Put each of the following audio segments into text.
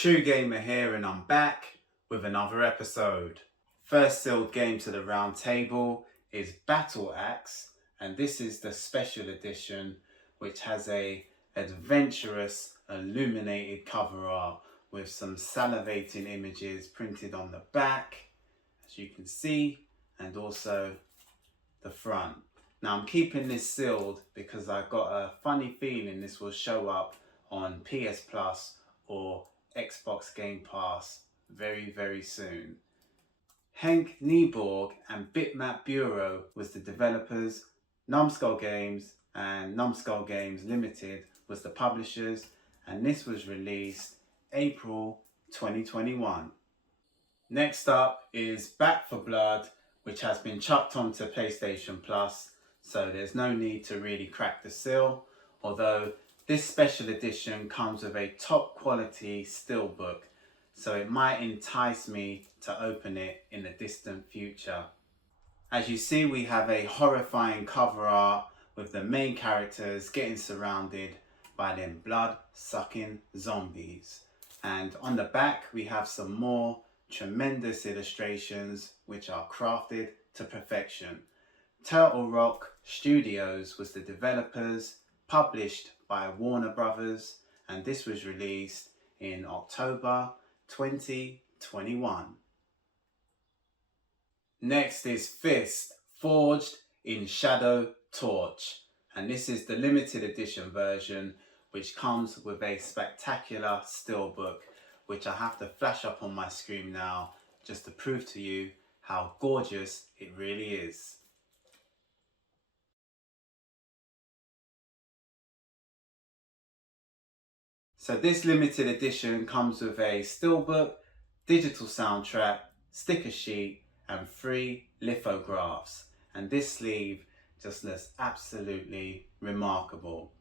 True Gamer here, and I'm back with another episode. First sealed game to the round table is Battle Axe, and this is the special edition which has a adventurous illuminated cover art with some salivating images printed on the back, as you can see, and also the front. Now I'm keeping this sealed because I got a funny feeling this will show up on PS Plus or Xbox Game Pass very soon. Henk Nieborg and Bitmap Bureau was the developers, Numskull Games and Numskull Games Limited was the publishers, and this was released April 2021. Next up is Back for Blood, which has been chucked onto PlayStation Plus, so there's no need to really crack the seal, although this special edition comes with a top quality steelbook, so it might entice me to open it in the distant future. As you see, we have a horrifying cover art with the main characters getting surrounded by them blood-sucking zombies. And on the back we have some more tremendous illustrations which are crafted to perfection. Turtle Rock Studios was the developers, published by Warner Brothers, and this was released in October 2021. Next is Fist, Forged in Shadow Torch, and this is the limited edition version which comes with a spectacular steelbook which I have to flash up on my screen now just to prove to you how gorgeous it really is. So this limited edition comes with a steelbook, digital soundtrack, sticker sheet and 3 lithographs, and this sleeve just looks absolutely remarkable.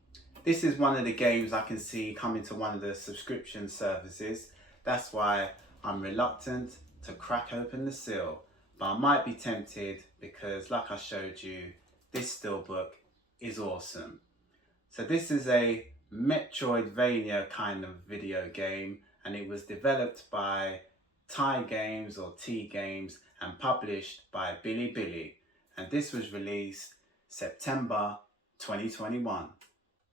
This is one of the games I can see coming to one of the subscription services. That's why I'm reluctant to crack open the seal, but I might be tempted because, like I showed you, this steelbook is awesome. So this is a Metroidvania kind of video game, and it was developed by Thai Games or T Games and published by Bilibili, and this was released September 2021.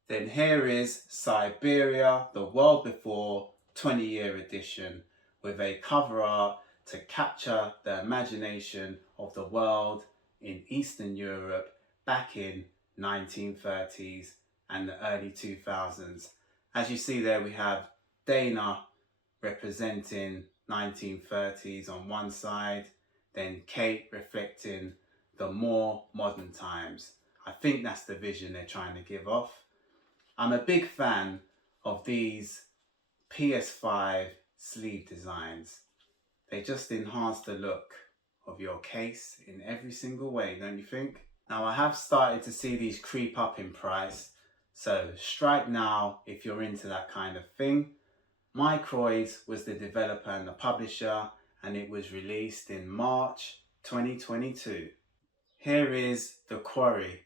Then here is Siberia, The World Before 20-year edition with a cover art to capture the imagination of the world in Eastern Europe back in 1930s and the early 2000s. As you see there, we have Dana representing 1930s on one side, then Kate reflecting the more modern times. I think that's the vision they're trying to give off. I'm a big fan of these PS5 sleeve designs. They just enhance the look of your case in every single way, don't you think? Now I have started to see these creep up in price, so strike now if you're into that kind of thing. Microids was the developer and the publisher, and it was released in March 2022. Here is The Quarry.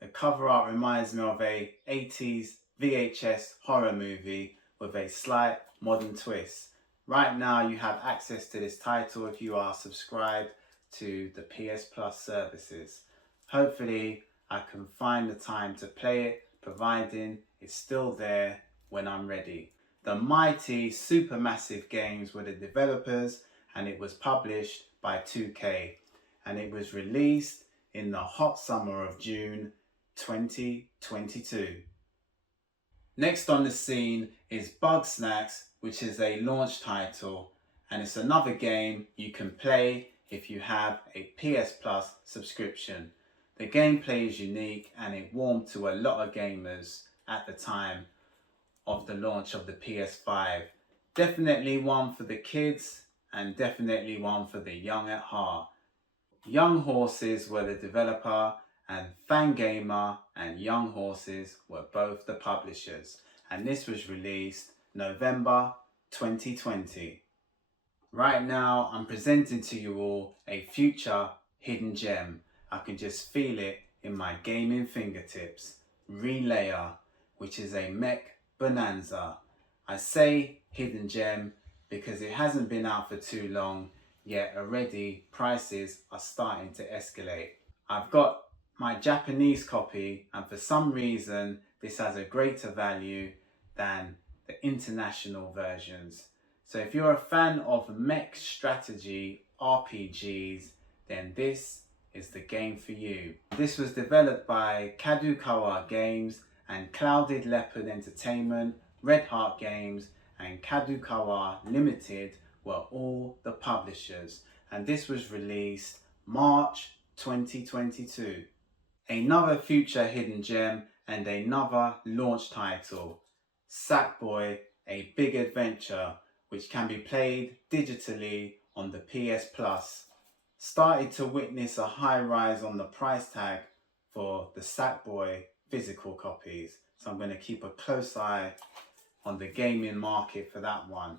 The cover art reminds me of a 80s VHS horror movie with a slight modern twist. Right now you have access to this title if you are subscribed to the PS Plus services. Hopefully I can find the time to play it, providing it's still there when I'm ready. The mighty Supermassive Games were the developers, and it was published by 2K, and it was released in the hot summer of June 2022. Next on the scene is Bugsnax, which is a launch title, and it's another game you can play if you have a PS Plus subscription. The gameplay is unique and it warmed to a lot of gamers at the time of the launch of the PS5. Definitely one for the kids and definitely one for the young at heart. Young Horses were the developer, and Fangamer and Young Horses were both the publishers, and this was released November 2020. Right now I'm presenting to you all a future hidden gem. I can just feel it in my gaming fingertips. Relayer, which is a mech bonanza. I say hidden gem because it hasn't been out for too long, yet already prices are starting to escalate. I've got my Japanese copy, and for some reason this has a greater value than the international versions. So if you're a fan of mech strategy RPGs, then this is the game for you. This was developed by Kadokawa Games and Clouded Leopard Entertainment, Red Heart Games and Kadokawa Limited were all the publishers, and this was released March 2022. Another future hidden gem and another launch title, Sackboy: A Big Adventure, which can be played digitally on the PS Plus, started to witness a high rise on the price tag for the Sackboy physical copies. So I'm going to keep a close eye on the gaming market for that one.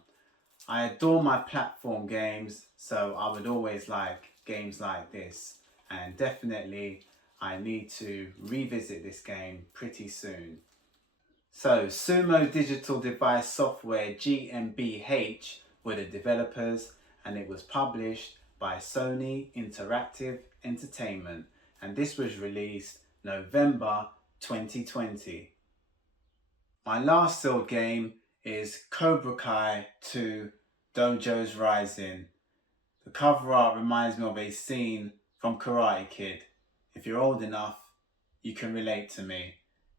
I adore my platform games, so I would always like games like this, and definitely I need to revisit this game pretty soon. So Sumo Digital Device Software GmbH were the developers, and it was published by Sony Interactive Entertainment, and this was released November 2020. My last sealed game is Cobra Kai 2 Dojo's Rising. The cover art reminds me of a scene from Karate Kid. If you're old enough, you can relate to me.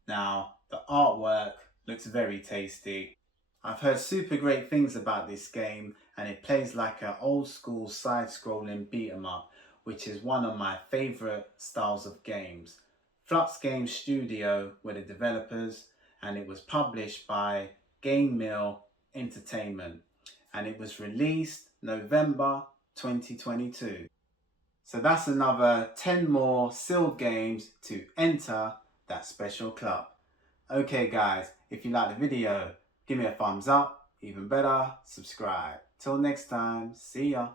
Now, the artwork looks very tasty. I've heard super great things about this game, and it plays like an old school side-scrolling beat 'em up, which is one of my favourite styles of games. Flux Games Studio were the developers, and it was published by Game Mill Entertainment, and it was released November 2022. So that's another 10 more sealed games to enter that special club. Okay guys, if you like the video, give me a thumbs up, even better, subscribe. Till next time, see ya.